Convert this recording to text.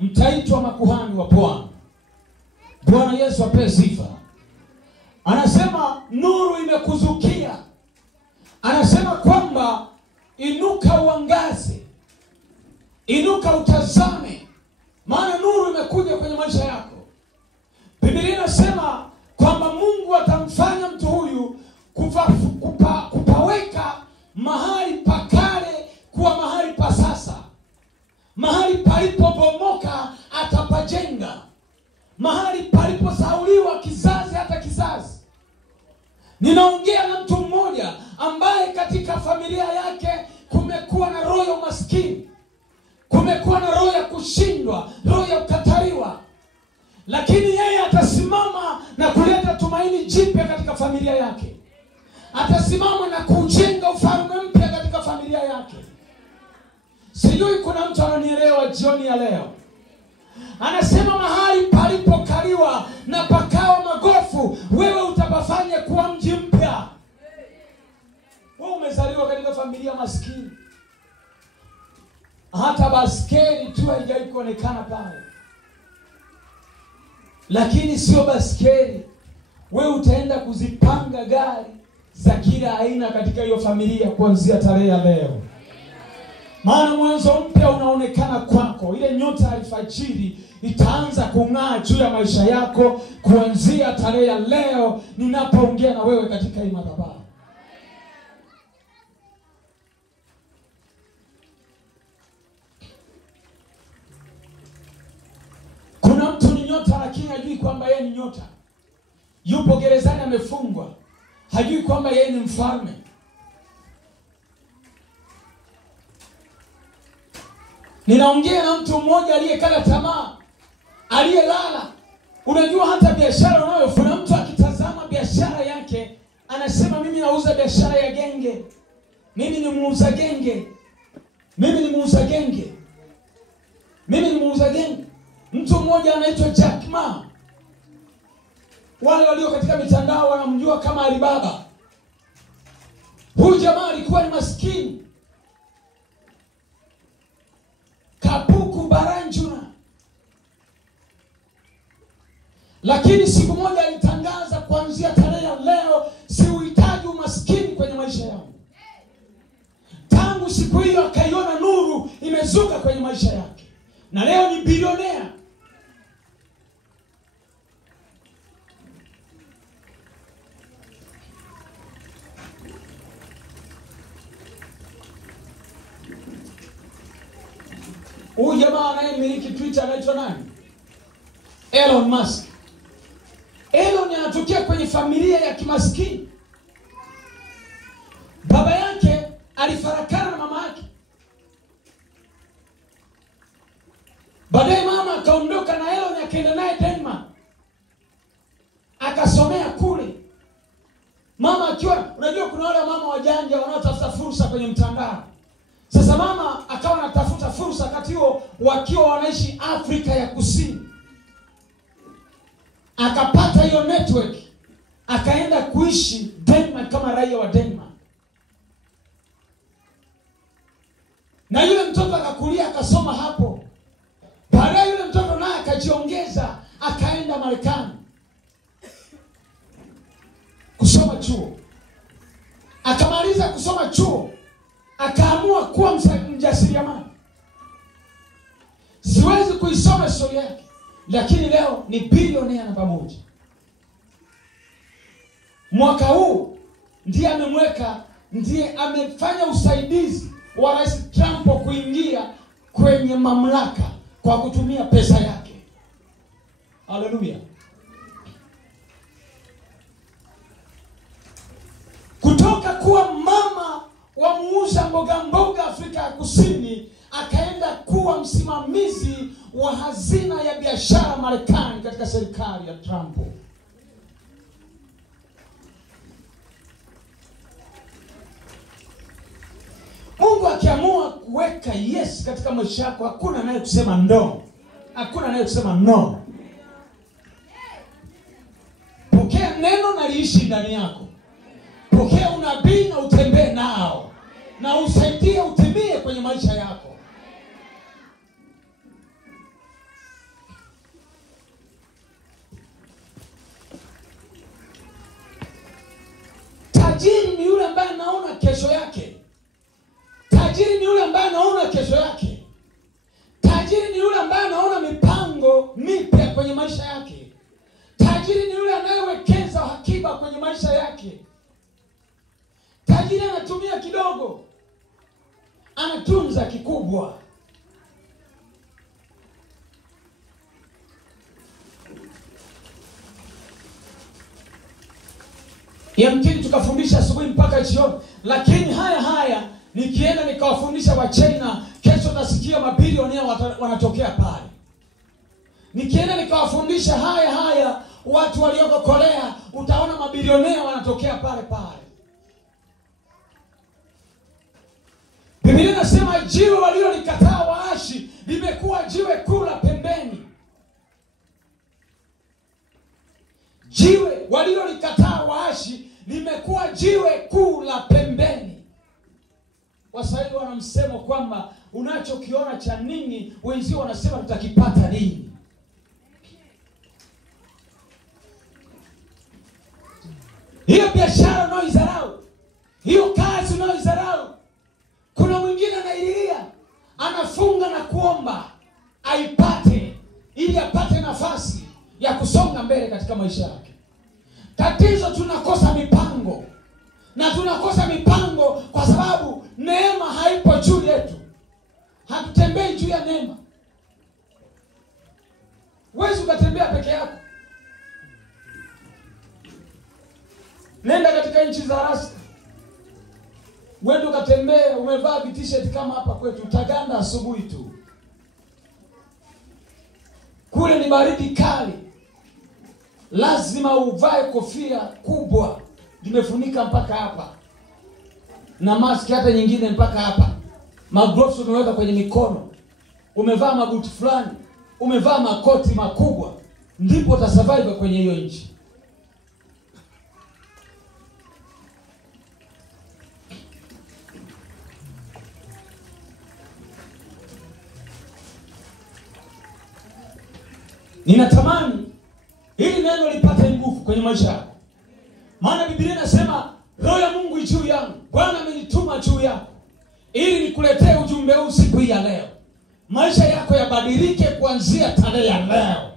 mtaitwa makuhani wa Bwana. Bwana Yesu apewe sifa. Anasema nuru imekuzukia. Anasema kwamba inuka uangaze, inuka utazame, maana nuru imekuja kwenye maisha yako. Biblia inasema kwamba Mungu atamfanya mtu huyu kupaweka mahali pa kale kuwa mahali pa sasa. Mahali palipobomoka atapajenga. Mahali paliposauliwa kizazi hata kizazi. Ninaongea na mtu mmoja ambaye katika familia yake kumekuwa na roho ya umaskini, kumekuwa na roho ya kushindwa, roho ya kukataliwa. Lakini yeye atasimama na kuleta tumaini jipya katika familia yake. Atasimama na kujenga ufalme mpya katika familia yake. Sijui kuna mtu ananielewa jioni ya leo. Anasema mahali palipokaliwa na pakao magofu, wewe utapafanya kuwa mji mpya. Wewe umezaliwa katika familia maskini. Hata baskeli tu haijawahi kuonekana pale. Lakini sio baskeli, wewe utaenda kuzipanga gari za kila aina katika hiyo familia kuanzia tarehe ya leo. Maana mwanzo mpya unaonekana kwako. Ile nyota ya alfajiri itaanza kung'aa juu ya maisha yako kuanzia tarehe ya leo ninapoongea na wewe katika hii madhabahu. Kuna mtu ni nyota lakini hajui kwamba yeye ni nyota. Yupo gerezani amefungwa, hajui kwamba yeye ni mfalme. Ninaongea na mtu mmoja aliyekata tamaa, aliyelala. Unajua hata biashara unayofanya, mtu akitazama biashara yake anasema mimi nauza biashara ya genge. Mimi ni muuza genge. Mimi ni muuza genge. Mimi ni muuza genge. Mtu mmoja anaitwa Jack Ma. Wale walio katika mitandao wanamjua kama Alibaba. Huyu jamaa alikuwa ni maskini. Kapuku Baranjuna. Lakini siku moja alitangaza kuanzia tarehe ya leo siuhitaji umaskini kwenye maisha yangu. Tangu siku hiyo akaiona nuru imezuka kwenye maisha yake. Na leo ni bilionea. Huyu jamaa anayemiliki Twitter anaitwa nani? Elon Musk. Elon anatokea kwenye familia ya kimaskini. Baba yake alifarakana na mama yake. Baadaye mama akaondoka na Elon akaenda naye Denmark. Akasomea kule. Mama akiwa, unajua kuna wale mama wajanja wanaotafuta fursa kwenye mtandao. Sasa mama akawa anatafuta fursa wakati huo wakiwa wanaishi Afrika ya Kusini. Akapata hiyo network, akaenda kuishi Denmark kama raia wa Denmark. Na yule mtoto akakulia akasoma hapo. Baadaye yule mtoto naye akajiongeza, akaenda Marekani kusoma chuo. Akamaliza kusoma chuo, akaamua kuwa mjasiriamali. Siwezi kuisoma historia yake, lakini leo ni bilionea namba moja. Mwaka huu ndiye amefanya usaidizi wa Rais Trump kuingia kwenye mamlaka kwa kutumia pesa yake. Haleluya. Kutoka kuwa mama wa muuza mboga Afrika ya Kusini, akaenda kuwa msimamizi wa hazina ya biashara Marekani katika serikali ya Trump. Mungu akiamua kuweka yes katika maisha yako, hakuna naye kusema no. Hakuna naye kusema no. Pokea neno na liishi ndani yako. Pokea unabii na utembee nao. Na usaidie utimie kwenye maisha yako. Tajiri ni yule ambaye anaona mipango mipya kwenye maisha yake. Tajiri ni yule anayewekeza akiba kwenye maisha yake. Tajiri anatumia kidogo, anatunza kikubwa. Yamkini tukafundisha asubuhi mpaka jioni, lakini haya nikienda nikawafundisha wa China, kesho nasikia mabilionea wanatokea pale. Nikienda nikawafundisha haya watu walioko Korea, utaona mabilionea wanatokea pale. Biblia inasema jiwe walilolikataa waashi limekuwa jiwe kuu la pembeni. Jiwe walilolikataa waashi limekuwa jiwe kuu la pembeni. Waswahili wana msemo kwamba unachokiona cha nini, wenzio wanasema tutakipata nini. Hiyo biashara unaoidharau, hiyo kazi unaoidharau, kuna mwingine anaililia, anafunga na kuomba aipate ili apate nafasi ya kusonga mbele katika maisha yake. Tatizo tunakosa mipango. Na tunakosa mipango kwa sababu neema haipo juu yetu. Hatutembei juu ya neema. Wewe ukatembea peke yako. Nenda katika nchi za Rasta. Wewe ukatembea umevaa t-shirt kama hapa kwetu, utaganda asubuhi tu. Kule ni baridi kali. Lazima uvae kofia kubwa limefunika mpaka hapa, na maski hata nyingine mpaka hapa. Magloves umeweka kwenye mikono, umevaa mabuti fulani, umevaa makoti makubwa, ndipo utasurvive kwenye hiyo nchi. Ninatamani hili neno lipate nguvu kwenye maisha yako. Maana Biblia inasema Roho ya Mungu juu yangu, Bwana amenituma juu yako ili nikuletee ujumbe huu siku hii ya leo. Maisha yako yabadilike kuanzia tarehe ya leo.